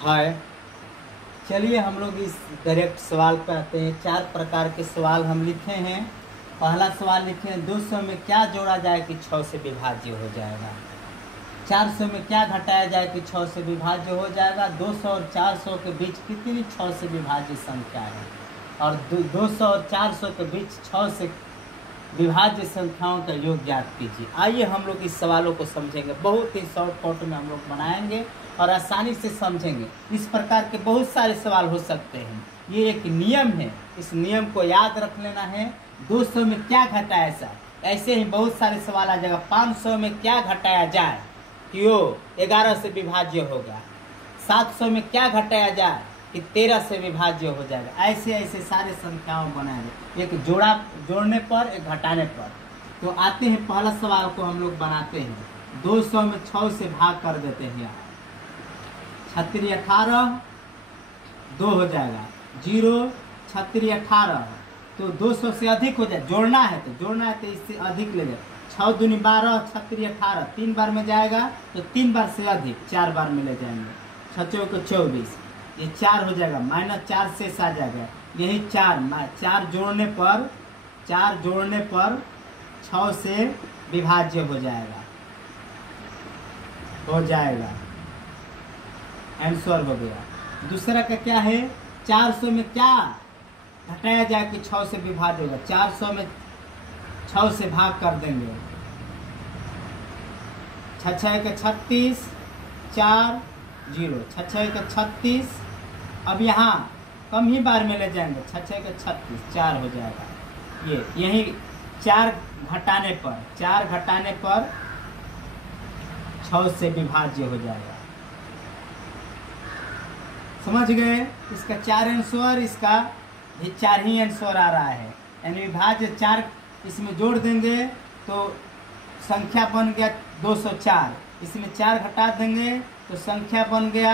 हाय, चलिए हम लोग इस डायरेक्ट सवाल पर आते हैं। 4 प्रकार के सवाल हम लिखे हैं। पहला सवाल लिखे हैं, 200 में क्या जोड़ा जाए कि 6 से विभाज्य हो जाएगा। 400 में क्या घटाया जाए कि 6 से विभाज्य हो जाएगा। 200 और 400 के बीच कितनी 6 से विभाज्य संख्या है, और 200 और 400 के बीच 6 से विभाज्य संख्याओं का योग ज्ञात कीजिए। आइए हम लोग इस सवालों को समझेंगे। बहुत ही शॉर्टकट में हम लोग बनाएंगे और आसानी से समझेंगे। इस प्रकार के बहुत सारे सवाल हो सकते हैं। ये एक नियम है, इस नियम को याद रख लेना है। 200 में क्या घटाया, ऐसे ही बहुत सारे सवाल आ जाएगा। 500 में क्या घटाया जाए कि वो 11 से विभाज्य होगा। 700 में क्या घटाया जाए कि 13 से विभाज्य हो जाएगा। ऐसे ऐसे सारे संख्याओं बनाएंगे, एक जोड़ने पर, एक घटाने पर। तो आते हैं पहला सवाल को हम लोग बनाते हैं। 200 में 6 से भाग कर देते हैं। यहाँ 36 18 2 हो जाएगा। 0 36 18, तो 200 से अधिक हो जाए। जोड़ना है तो इससे अधिक ले जाए। 6 दूनी 12 36 18 3 बार में जाएगा तो 3 बार से अधिक 4 बार में ले जाएंगे। 6 चौके 24, ये 4 हो जाएगा। -4 शेष आ जाएगा। यही 4 जोड़ने पर 6 से विभाज्य हो जाएगा। आंसर हो गया। दूसरा का क्या है, 400 में क्या घटाया जाए कि 6 से विभाज्य होगा। 400 में 6 से भाग कर देंगे। 6 6 के 36 4 0, 6 6 के 36। अब यहाँ कम ही बार में ले जाएंगे। 6 6 के 36 4 हो जाएगा। ये यही 4 घटाने पर 6 से विभाज्य हो जाएगा। समझ गए? इसका 4 आंसर, इसका ये 4 ही आंसर आ रहा है। यानी विभाज्य 4 इसमें जोड़ देंगे तो संख्या बन गया 204। इसमें 4 घटा देंगे तो संख्या बन गया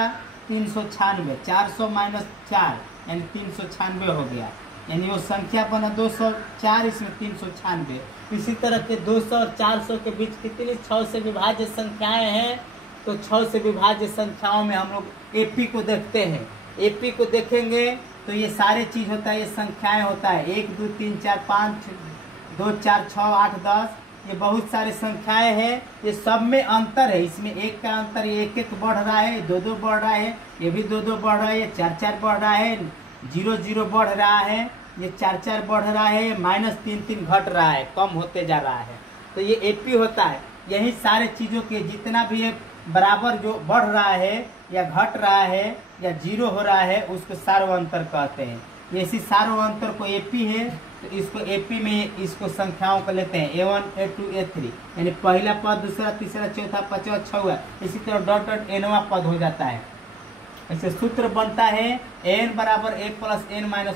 396। 400 - 4 यानी 396 हो गया। यानी वो संख्या बना 204, इसमें 396। इसी तरह के 200 और 400 के बीच कितनी 6 से विभाज्य संख्याएं हैं। तो 6 से विभाज्य संख्याओं में हम लोग एपी को देखते हैं। एपी को देखेंगे तो ये सारे चीज होता है, ये संख्याएं होता है। 1 2 3 4 5 2 4 6 8 10, ये बहुत सारे संख्याएं हैं। ये सब में अंतर है। इसमें 1 का अंतर, ये 1 1 बढ़ रहा है, 2 2 बढ़ रहा है, ये भी 2 2 बढ़ रहा है, ये 4 4 बढ़ रहा है, 0 0 बढ़ रहा है, ये 4 4 बढ़ रहा है, -3 3 घट रहा है, कम होते जा रहा है। तो ये एपी होता है। यही सारे चीजों के जितना भी ये बराबर जो बढ़ रहा है या घट रहा है या 0 हो रहा है, उसको सार्वअंतर कहते हैं। ये इसी सार्वअंतर को एपी है। तो इसको एपी में इसको संख्याओं को लेते हैं A1 A2 A3, यानी पहला पद, दूसरा, तीसरा, चौथा, पांचवा, छठवां। इसी तरह डॉट डॉट nवां पद हो जाता है। ऐसे सूत्र बनता है n बराबर 1 + n - 1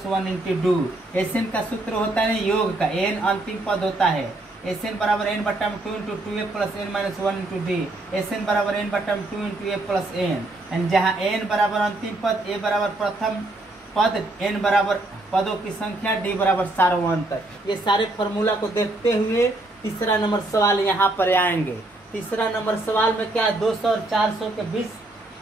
× 2। Sn का सूत्र होता है योग का, n अंतिम पद होता है। Sn बराबर n/2 × 2a + n - 1 × d। Sn बराबर n/2 × a + n। एंड जहाँ n बराबर अंतिम पद, a बराबर प्रथम पद, n बराबर पदों की संख्या, d बराबर सार्वअंतर। ये सारे फॉर्मूला को देखते हुए तीसरा नंबर सवाल यहाँ पर आएंगे। तीसरा नंबर सवाल में क्या है, 200 और 400 के बीच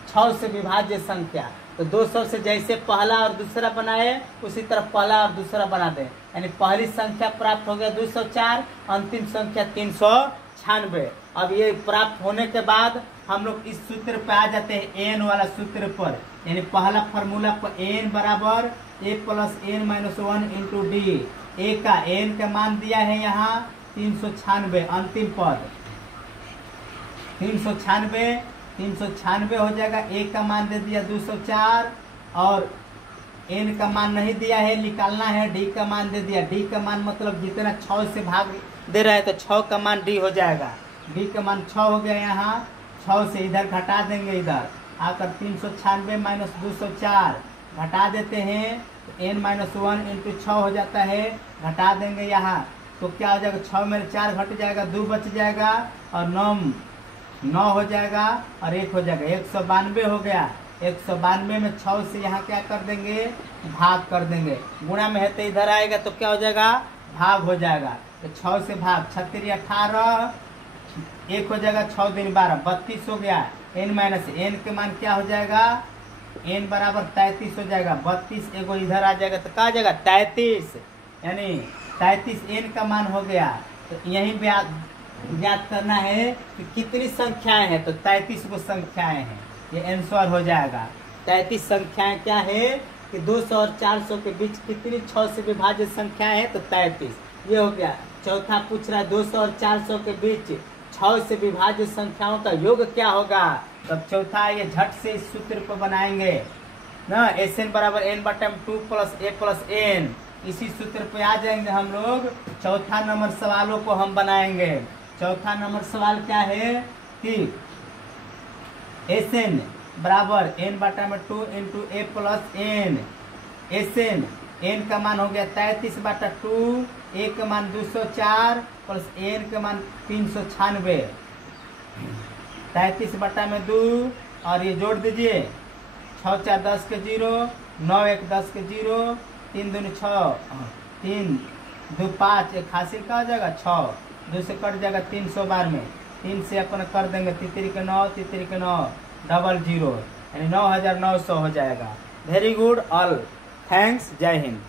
6 से विभाज्य संख्या। तो 200 से जैसे पहला और दूसरा बनाए, उसी तरह पहला और दूसरा बना दें। यानी पहली संख्या प्राप्त हो गया 204, अंतिम संख्या 396। अब ये प्राप्त होने के बाद हम लोग इस सूत्र पे आ जाते हैं, एन वाला सूत्र पर। यानी पहला फार्मूला पर एन बराबर a + n - 1 × d। ए का एन का मान दिया है यहाँ 396, अंतिम पद 396 हो जाएगा। ए का मान दे दिया 204 और एन का मान नहीं दिया है, निकालना है। डी का मान दे दिया। डी का मान मतलब जितना 6 से भाग दे रहा है तो 6 का मान डी हो जाएगा। डी का मान 6 हो गया। यहाँ 6 से इधर घटा देंगे, इधर आकर 396 - 204 घटा देते हैं तो n - 1 × 6 हो जाता है। घटा देंगे यहाँ तो क्या हो जाएगा, 6 में 4 घट जाएगा, 2 बच जाएगा और 9 हो जाएगा और 1 हो जाएगा। 192 हो गया। 192 में 6 से यहाँ क्या कर देंगे, भाग कर देंगे। गुणा में है तो इधर आएगा तो क्या हो जाएगा, भाग हो जाएगा। तो 6 से भाग, 36 18 1 हो जाएगा, 6 दिन 12 32 हो गया। n - n के मान क्या हो जाएगा, n बराबर 33 हो जाएगा। 32 एगो इधर आ जाएगा तो कहा जाएगा 33, यानी 33 n का मान हो गया। तो यहीं पे ज्ञात करना है कि कितनी संख्याएं हैं, तो 33 को संख्याएं हैं, ये आंसर हो जाएगा। 33 संख्याएं क्या है कि 200 और 400 के बीच कितनी 6 से विभाजित संख्याएं हैं, तो 33 ये हो गया। चौथा पूछ रहा है 200 और 400 के बीच 6 से विभाजित संख्याओं का योग क्या होगा। तब चौथा ये झट से इस सूत्र को बनाएंगे ना, Sn बराबर n/2 + a + n। इसी सूत्र पे आ जाएंगे हम लोग। चौथा नंबर सवालों को हम बनाएंगे। चौथा नंबर सवाल क्या है कि Sn बराबर n/2 × a + n। Sn n का मान हो गया 33/2, a का मान 204 प्लस n का मान 396। 33/2 और ये जोड़ दीजिए, 6 4 10 के 0, 9 1 10 के 0, 3 दूनी 6, 3 2 5, एक हासिल का हो जाएगा 6, 2 से कट जाएगा 300 बार में, 3 से अपन कर देंगे तितरी के 9, तितरी के 9, 00, यानी 9900 हो जाएगा। वेरी गुड ऑल, थैंक्स, जय हिंद।